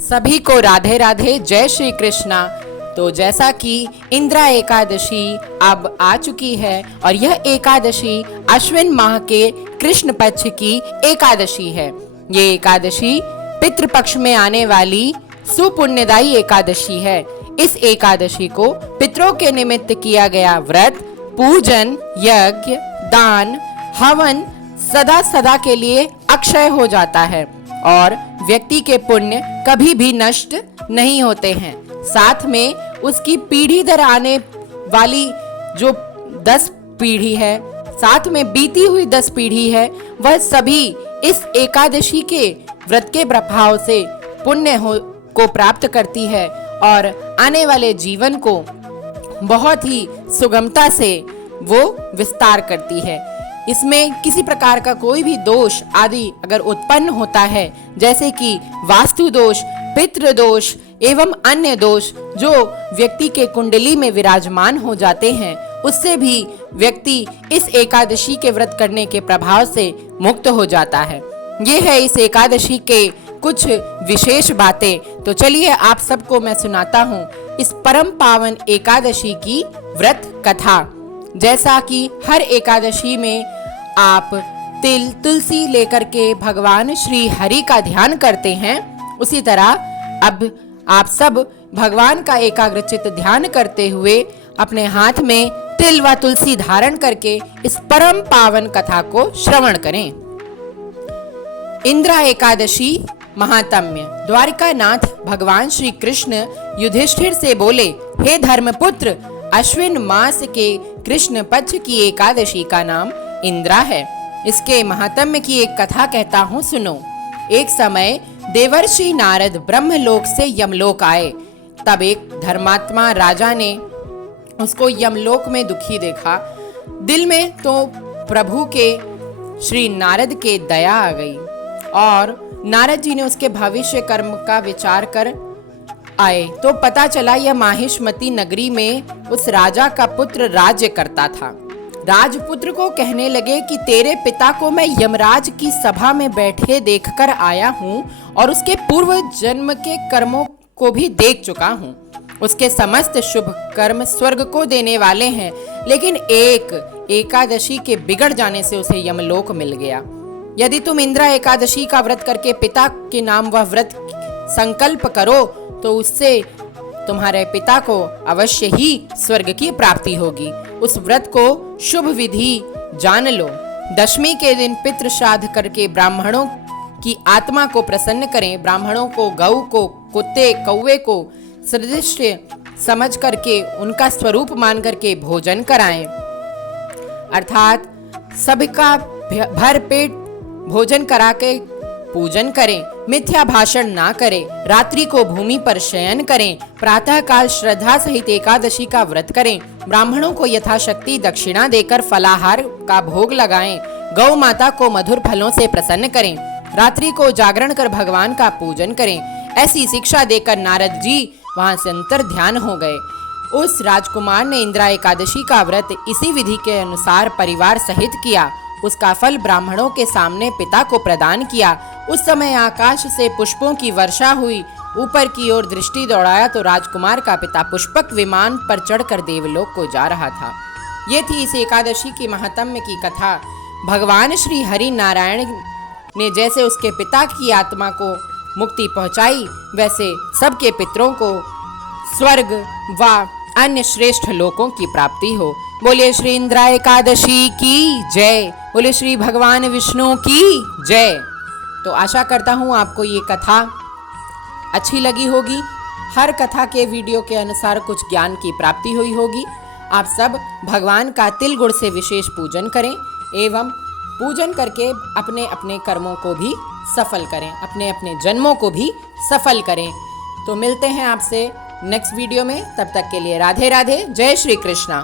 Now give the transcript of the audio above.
सभी को राधे राधे, जय श्री कृष्णा। तो जैसा कि इंद्रा एकादशी अब आ चुकी है और यह एकादशी अश्विन माह के कृष्ण पक्ष की एकादशी है। ये एकादशी पितृपक्ष में आने वाली सुपुण्यदायी एकादशी है। इस एकादशी को पितरों के निमित्त किया गया व्रत, पूजन, यज्ञ, दान, हवन सदा सदा के लिए अक्षय हो जाता है और व्यक्ति के पुण्य कभी भी नष्ट नहीं होते हैं। साथ में उसकी पीढ़ी दर आने वाली जो 10 पीढ़ी है, साथ में बीती हुई 10 पीढ़ी है, वह सभी इस एकादशी के व्रत के प्रभाव से पुण्य को प्राप्त करती है और आने वाले जीवन को बहुत ही सुगमता से वो विस्तार करती है। इसमें किसी प्रकार का कोई भी दोष आदि अगर उत्पन्न होता है, जैसे कि वास्तु दोष, पितृ दोष एवं अन्य दोष जो व्यक्ति के कुंडली में विराजमान हो जाते हैं, उससे भी व्यक्ति इस एकादशी के व्रत करने के प्रभाव से मुक्त हो जाता है। ये है इस एकादशी के कुछ विशेष बातें। तो चलिए आप सबको मैं सुनाता हूँ इस परम पावन एकादशी की व्रत कथा। जैसा कि हर एकादशी में आप तिल तुलसी लेकर के भगवान श्री हरि का ध्यान करते हैं, उसी तरह अब आप सब भगवान का एकाग्रचित्त ध्यान करते हुए अपने हाथ में तिल व तुलसी धारण करके इस परम पावन कथा को श्रवण करें। इंद्रा एकादशी महात्म्य। द्वारिका नाथ भगवान श्री कृष्ण युधिष्ठिर से बोले, हे धर्मपुत्र, अश्विन मास के कृष्ण पक्ष की एकादशी का नाम इंद्रा है। इसके महात्म्य की एक कथा कहता हूँ, सुनो। एक समय देवर्षि नारद ब्रह्मलोक से यमलोक आए। तब एक धर्मात्मा राजा ने उसको यमलोक में दुखी देखा। दिल में तो प्रभु के श्री नारद के दया आ गई और नारद जी ने उसके भविष्य कर्म का विचार कर आए तो पता चला यह माहिष्मती नगरी में उस राजा का पुत्र राज्य करता था। राजपुत्र को कहने लगे कि तेरे पिता को मैं यमराज की सभा में बैठे देखकर आया हूँ और उसके पूर्व जन्म के कर्मों को भी देख चुका हूँ। उसके समस्त शुभ कर्म स्वर्ग को देने वाले हैं, लेकिन एक एकादशी के बिगड़ जाने से उसे यमलोक मिल गया। यदि तुम इंद्रा एकादशी का व्रत करके पिता के नाम वह व्रत संकल्प करो तो उससे तुम्हारे पिता को अवश्य ही स्वर्ग की प्राप्ति होगी। उस व्रत को शुभ विधि जान लो। दशमी के दिन पितृ श्राद्ध करके ब्राह्मणों की आत्मा को प्रसन्न करें। ब्राह्मणों को गऊ को, कुत्ते, कौवे को सदृश्य समझ करके उनका स्वरूप मान करके भोजन कराएं, अर्थात सबका भर पेट भोजन करा के पूजन करें। मिथ्या भाषण ना करें। रात्रि को भूमि पर शयन करें। प्रातः काल श्रद्धा सहित एकादशी का व्रत करें। ब्राह्मणों को यथाशक्ति दक्षिणा देकर फलाहार का भोग लगाएं। गौ माता को मधुर फलों से प्रसन्न करें। रात्रि को जागरण कर भगवान का पूजन करें। ऐसी शिक्षा देकर नारद जी वहां से अंतर ध्यान हो गए। उस राजकुमार ने इंद्रा एकादशी का व्रत इसी विधि के अनुसार परिवार सहित किया। उसका फल ब्राह्मणों के सामने पिता को प्रदान किया। उस समय आकाश से पुष्पों की वर्षा हुई। ऊपर की ओर दृष्टि दौड़ाया तो राजकुमार का पिता पुष्पक विमान पर चढ़कर देवलोक को जा रहा था। ये थी इस एकादशी की महात्म्य की कथा। भगवान श्री हरि नारायण ने जैसे उसके पिता की आत्मा को मुक्ति पहुंचाई, वैसे सबके पितरों को स्वर्ग व अन्य श्रेष्ठ लोकों की प्राप्ति हो। बोले श्री इंद्रा एकादशी की जय। बोले श्री भगवान विष्णु की जय। तो आशा करता हूँ आपको ये कथा अच्छी लगी होगी। हर कथा के वीडियो के अनुसार कुछ ज्ञान की प्राप्ति हुई होगी। आप सब भगवान का तिल गुड़ से विशेष पूजन करें एवं पूजन करके अपने अपने कर्मों को भी सफल करें, अपने अपने जन्मों को भी सफल करें। तो मिलते हैं आपसे नेक्स्ट वीडियो में। तब तक के लिए राधे राधे, जय श्री कृष्णा।